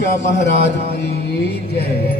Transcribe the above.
शाह महाराज की जय।